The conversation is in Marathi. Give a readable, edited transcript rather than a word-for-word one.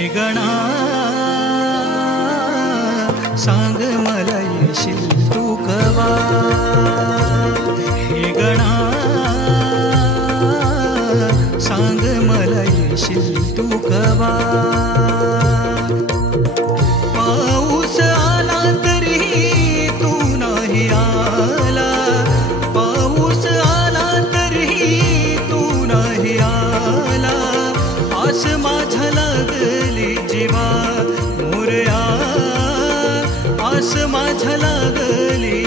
हे गणा सांग मला येशील तू कवा, हे गणा सांग मला येशील तू कवा. पाऊस आला तरी तू नाही आला, पाऊस आला तरी तू नाही आला. आस माझ्या लागली जीवा मोरया, आस माझ्या लागली